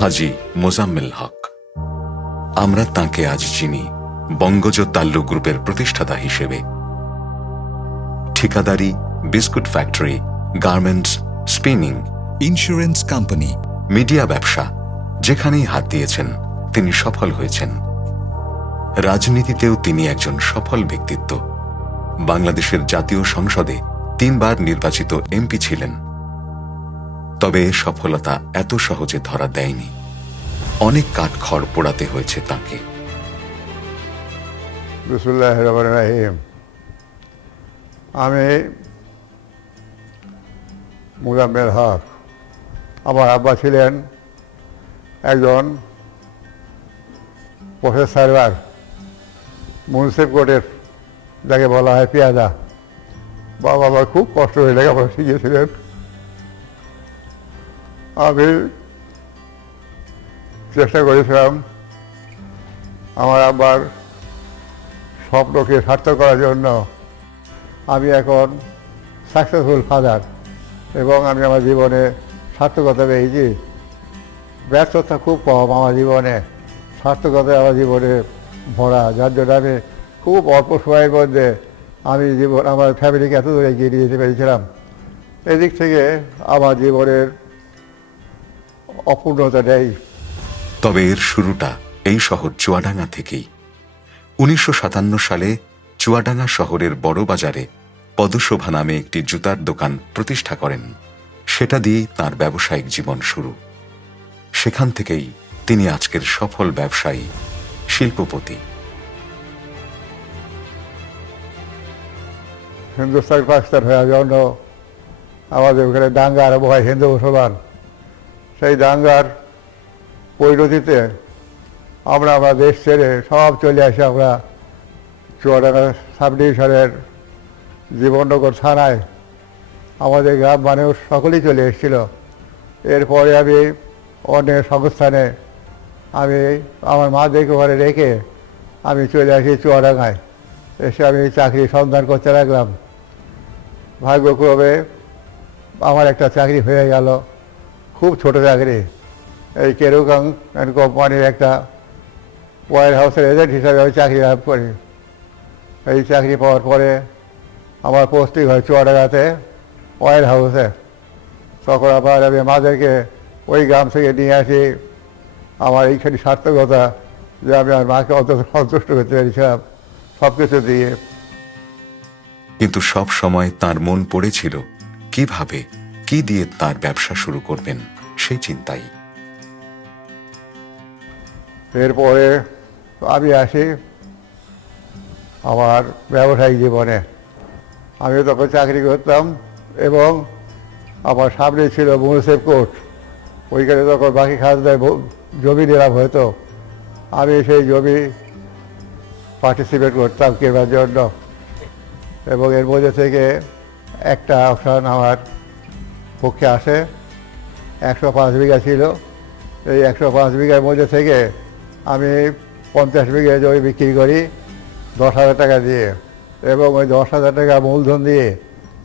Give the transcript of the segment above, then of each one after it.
হাজী মোজাম্মেল হক। আমরা তাঁকে আজ চিনি বঙ্গজ তাল্লু গ্রুপের প্রতিষ্ঠাতা হিসেবে। ঠিকাদারি, biscuit factory, garments, spinning, insurance company, media ব্যবসা, যেখানেই হাত দিয়েছেন তিনি সফল হয়েছেন। রাজনীতিতেও তিনি একজন সফল ব্যক্তিত্ব। বাংলাদেশের জাতীয় সংসদে 3 বার নির্বাচিত এমপি ছিলেন। তবে সফলতা এত সহজে ধরা দেয়নি, অনেক কাঠখড় পোড়াতে হয়েছে তাঁকে। বিসমিল্লাহির রহমানির রহিম। আমি মোজাম্মেল হক। আমার আব্বা ছিলেন একজন প্রফেসর মুন্সিপ কোর্টের, যাকে বলা হয় পেয়াদা। বাবা আমার খুব কষ্ট হয়ে লেখাপড়া শিখিয়েছিলেন। আমি চেষ্টা করেছিলাম আমার আব্বার স্বপ্নকে সার্থক করার জন্য। আমি এখন সাকসেসফুল ফাদার এবং আমি আমার জীবনে সার্থকতা পেয়েছি। ব্যর্থতা খুব কম আমার জীবনে, সার্থকতায় আমার জীবনে ভরা, যার জন্য আমি খুব অল্প সময়ের মধ্যে আমি আমার ফ্যামিলিকে এত দূরে এগিয়ে নিয়ে যেতে পেরেছিলাম। এদিক থেকে আমার জীবনের অপূর্ণতা নেই। তবে এর শুরুটা এই শহর চুয়াডাঙ্গা থেকেই। 1957 সালে চুয়াডাঙ্গা শহরের বড় বাজারে পদশোভা নামে একটি জুতার দোকান প্রতিষ্ঠা করেন। সেটা দিয়েই তাঁর ব্যবসায়িক জীবন শুরু। সেখান থেকেই তিনি আজকের সফল ব্যবসায়ী, শিল্পপতি। হিন্দুস্তান পাকিস্তান হওয়ার জন্য আমাদের ওখানে দাঙ্গা আরম্ভ হয় হিন্দু মুসলমান। সেই দাঙ্গার পরিণতিতে আমরা দেশ ছেড়ে সব চলে আসি আমরা চুয়াডাঙ্গা সাব ডিভিশনের জীবননগর থানায়। আমাদের গ্রাম মানুষ সকলেই চলে এসেছিল। এরপরে আমি অন্য সংস্থানে আমি আমার মাদেরকে ঘরে রেখে আমি চলে আসি চুয়াডাঙ্গায়। এসে আমি চাকরি সন্ধান করতে লাগলাম। ভাগ্যক্রমে আমার একটা চাকরি হয়ে গেল, খুব ছোট চাকরি। এই কেরুকাং অ্যান্ড কোম্পানির একটা ওয়ার হাউসের এজেন্ট হিসাবে আমি চাকরি লাভ করি। এই চাকরি পাওয়ার পরে আমার পোস্টিং হয় চুয়াডাঙ্গাতে ওয়ার হাউসে। তখন আবার আমি মাদেরকে ওই গ্রাম থেকে নিয়ে আসি। আমার এইখানে সার্থকতা যে আমি আমার মাকে অন্তত সন্তুষ্ট করতে পেরেছিলাম সব কিছু দিয়ে। কিন্তু সব সময় তার মন পড়েছিল কিভাবে, কি দিয়ে তার ব্যবসা শুরু করবেন, সেই চিন্তাই। এরপরে আমি আসি আমার ব্যবসায়িক জীবনে। আমি তখন চাকরি করতাম এবং আমার সামনে ছিল মুন্সিপ কোর্ট। ওইখানে তখন বাকি খাজনায় জমি নিলাম হতো। আমি সেই জমি পার্টিসিপেট করতাম কেনার জন্য এবং এর মধ্যে থেকে একটা অপশান আমার পক্ষে আসে। 105 বিঘা ছিল। এই 105 বিঘার মধ্যে থেকে আমি 50 বিঘা জমি বিক্রি করি 10,000 টাকা দিয়ে এবং ওই 10,000 টাকা মূলধন দিয়ে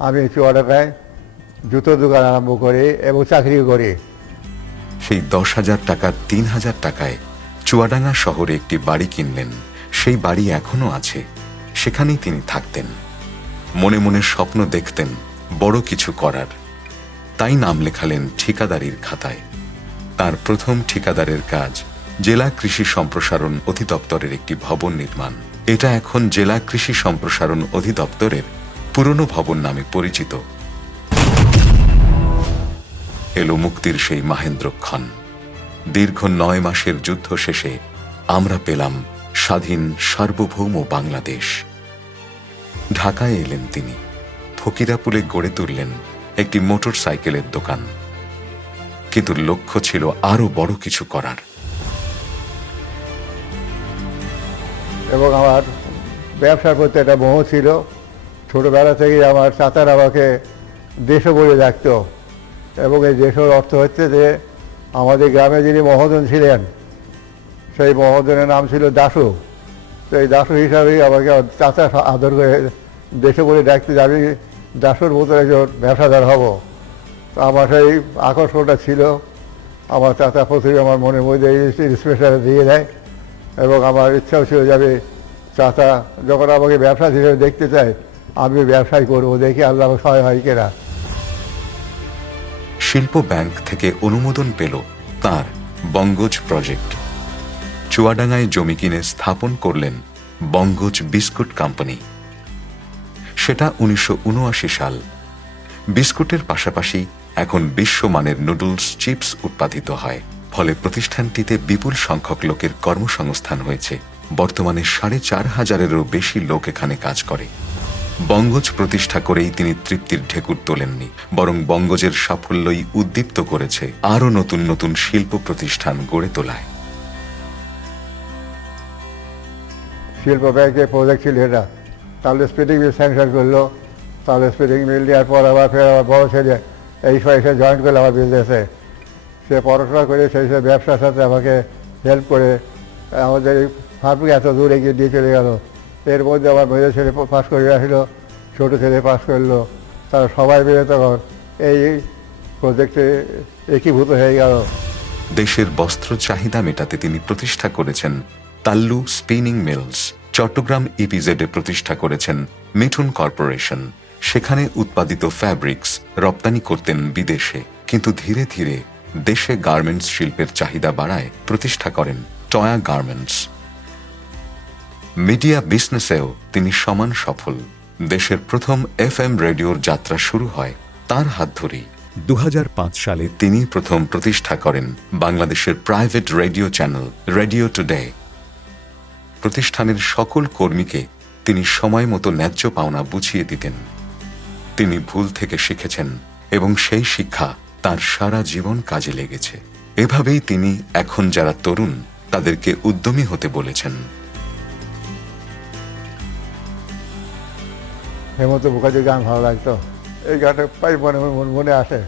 আমি চুয়াডাঙ্গায় জুতোর দোকান আরম্ভ করি এবং চাকরিও করি। সেই 10,000 টাকার 3,000 টাকায় চুয়াডাঙ্গা শহরে একটি বাড়ি কিনলেন। সেই বাড়ি এখনো আছে, সেখানেই তিনি থাকতেন। মনে মনে স্বপ্ন দেখতেন বড় কিছু করার, তাই নাম লেখালেন ঠিকাদারির খাতায়। তার প্রথম ঠিকাদারের কাজ জেলা কৃষি সম্প্রসারণ অধিদপ্তরের একটি ভবন নির্মাণ। এটা এখন জেলা কৃষি সম্প্রসারণ অধিদপ্তরের পুরনো ভবন নামে পরিচিত। এলো মুক্তির সেই মাহেন্দ্রক্ষণ। দীর্ঘ 9 মাসের যুদ্ধ শেষে আমরা পেলাম স্বাধীন সার্বভৌম বাংলাদেশ। ঢাকায় এলেন তিনি। ফকিরাপুরে গড়ে তুললেন একটি মোটর সাইকেলের দোকান। কিন্তু লক্ষ্য ছিল আরো বড় কিছু করার। এবং আমার ব্যবসার প্রতি একটা মোহ ছিল। ছোটোবেলা থেকেই আমার চাচার আমাকে দেশও বলে ডাকত এবং এই দেশের অর্থ হচ্ছে যে আমাদের গ্রামে যিনি মহাজন ছিলেন সেই মহাজনের নাম ছিল দাশু। তো এই দাশু হিসাবেই আমাকে চাচা আদর করে দেশে বলে ডাকতে যে আমি দাশুর মতো একজন ব্যবসাদার হব। তো আমার সেই আকর্ষণটা ছিল আমার চাচা প্রথমে আমার মনের মধ্যে ইন্সপিরেশন দিয়ে দেয়, এবং আমার ইচ্ছাও ছিল যাবে চাচা যখন আমাকে ব্যবসা হিসেবে দেখতে চায় আমি ব্যবসায় করবো, দেখি আল্লাহ আমার সহায় হয় কিনা। শিল্প ব্যাংক থেকে অনুমোদন পেল তার বঙ্গজ প্রজেক্ট। চুয়াডাঙ্গায় জমি কিনে স্থাপন করলেন বঙ্গজ বিস্কুট কোম্পানি। সেটা 1979 সাল। বিস্কুটের পাশাপাশি এখন বিশ্বমানের নুডলস, চিপস উৎপাদিত হয়। ফলে প্রতিষ্ঠানটিতে বিপুল সংখ্যক লোকের কর্মসংস্থান হয়েছে। বর্তমানে 4,500-এরও বেশি লোক এখানে কাজ করে। বঙ্গজ প্রতিষ্ঠা করেই তিনি তৃপ্তির ঢেকুর তোলেননি, বরং বঙ্গজের সাফল্যই উদ্দীপ্ত করেছে আরও নতুন নতুন শিল্প প্রতিষ্ঠান গড়ে তোলায়। শিল্প ব্যাংকের প্রজেক্ট ছিল এটা, তাহলে স্পিনিং মিল স্যাংশন করলো, তাহলে স্পিনিং মিল দেওয়ার পর আবার ফের আমার বড় ছেলে এই সময় এসে জয়েন করলো আমার বিজনেসে। সে পড়াশোনা করে সেই সব ব্যবসার সাথে আমাকে হেল্প করে আমাদের এই ফার্মকে এত দূর এগিয়ে দিয়ে চলে গেল। এর মধ্যে আমার মেজর ছেলে পাস করে আসলো, ছোটো ছেলে পাস করলো, তারা সবাই মিলে তখন এই প্রজেক্টে একীভূত হয়ে গেল। দেশের বস্ত্র চাহিদা মেটাতে তিনি প্রতিষ্ঠা করেছেন তাল্লু স্পিনিং মিলস। চট্টগ্রাম ইপিজেডে প্রতিষ্ঠা করেছেন মিঠুন কর্পোরেশন। সেখানে উৎপাদিত ফ্যাব্রিক্স রপ্তানি করতেন বিদেশে, কিন্তু ধীরে ধীরে দেশে গার্মেন্টস শিল্পের চাহিদা বাড়ায় প্রতিষ্ঠা করেন টয়া গার্মেন্টস। মিডিয়া বিজনেসেও তিনি সমান সফল। দেশের প্রথম FM রেডিওর যাত্রা শুরু হয় তার হাত ধরেই। 2005 সালে তিনি প্রথম প্রতিষ্ঠা করেন বাংলাদেশের private radio channel radio today. প্রতিষ্ঠানের সকল কর্মীকে তিনি সময় মতো ন্যায্য পাওনা বুঝিয়ে দিতেন। তিনি ভুল থেকে শিখেছেন এবং সেই শিক্ষা তার সারা জীবন কাজে লেগেছে। এভাবেই তিনি এখন যারা তরুণ তাদেরকে উদ্যমী হতে বলেছেন। হেমন্ত মুখার্জির গান ভালো লাগতো, এই গানটা পাই মনে মনে আসে,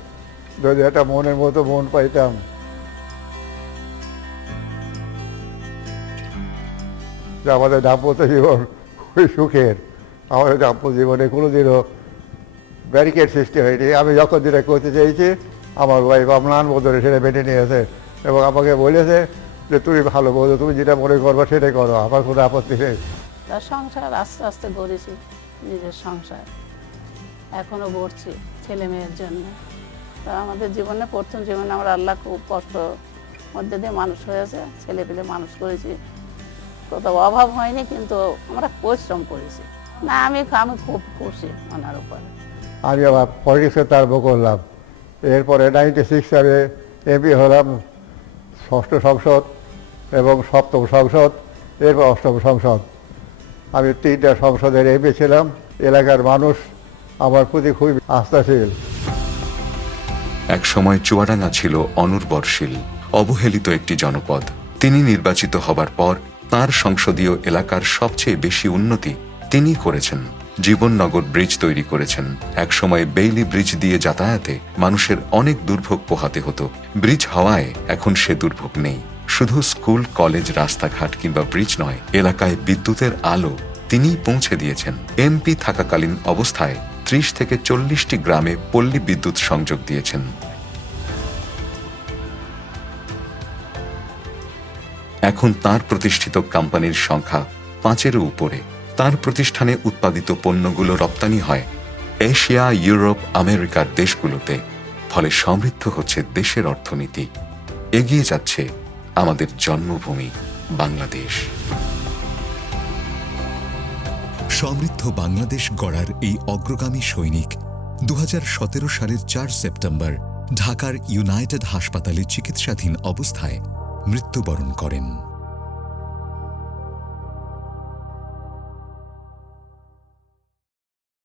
যদি একটা মনের মতো মন পাইতাম। যে আমাদের দাম্পত্য জীবন খুবই সুখের, আমাদের দাম্পত্য জীবনে কোনোদিনও ব্যারিকেড সৃষ্টি হয়নি। আমি যখন যেটা করতে চেয়েছি আমার ওয়াইফ ম্লান বদলে সেটা মেনে নিয়েছে এবং আমাকে বলেছে যে তুমি ভালো বোঝো, তুমি যেটা মনে করবো সেটাই করো, আমার কোনো আপত্তি নেই। তার সংসার আস্তে আস্তে গড়েছি, নিজের সংসার এখনও গড়ছি ছেলে মেয়ের জন্য। তা আমাদের জীবনে প্রথম জীবনে আমরা আল্লাহ খুব কষ্ট মধ্যে দিয়ে মানুষ হয়েছে, ছেলে পেলে মানুষ করেছি, কোথাও অভাব হয়নি, কিন্তু আমরা পরিশ্রম করেছি। না আমি খুব খুশি ওনার উপরে। আমি আবার পলিটিক্সে আরম্ভ করলাম, এরপরে 96 সালে এমপি হলাম, 6ষ্ঠ সংসদ এবং 7ম সংসদ, এরপর 8ম সংসদ। আমি 3টা সংসদের এমপি ছিলাম। এলাকার মানুষ আমার প্রতি খুবই আস্থাশীল। এক সময় চুয়াডাঙ্গা ছিল অনুর্বরশীল, অবহেলিত একটি জনপদ। তিনি নির্বাচিত হবার পর তার সংসদীয় এলাকার সবচেয়ে বেশি উন্নতি তিনি করেছেন। জীবননগর ব্রিজ তৈরি করেছেন। একসময় বেইলি ব্রিজ দিয়ে যাতায়াতে মানুষের অনেক দুর্ভোগ পোহাতে হতো। ব্রিজ হওয়ায় এখন সে দুর্ভোগ নেই। শুধু স্কুল, কলেজ, রাস্তাঘাট কিংবা ব্রিজ নয়, এলাকায় বিদ্যুতের আলো তিনিই পৌঁছে দিয়েছেন। এমপি থাকাকালীন অবস্থায় 30 থেকে 40টি গ্রামে পল্লী বিদ্যুৎ সংযোগ দিয়েছেন। এখন তার প্রতিষ্ঠিত কোম্পানির সংখ্যা 5-এরও উপরে। তার প্রতিষ্ঠানে উৎপাদিত পণ্যগুলো রপ্তানি হয় এশিয়া, ইউরোপ, আমেরিকার দেশগুলোতে। ফলে সমৃদ্ধ হচ্ছে দেশের অর্থনীতি, এগিয়ে যাচ্ছে আমাদের জন্মভূমি বাংলাদেশ। সমৃদ্ধ বাংলাদেশ গড়ার এই অগ্রগামী সৈনিক 2017 সালের 4 সেপ্টেম্বর ঢাকার ইউনাইটেড হাসপাতালে চিকিৎসাধীন অবস্থায় মৃত্যুবরণ করেন।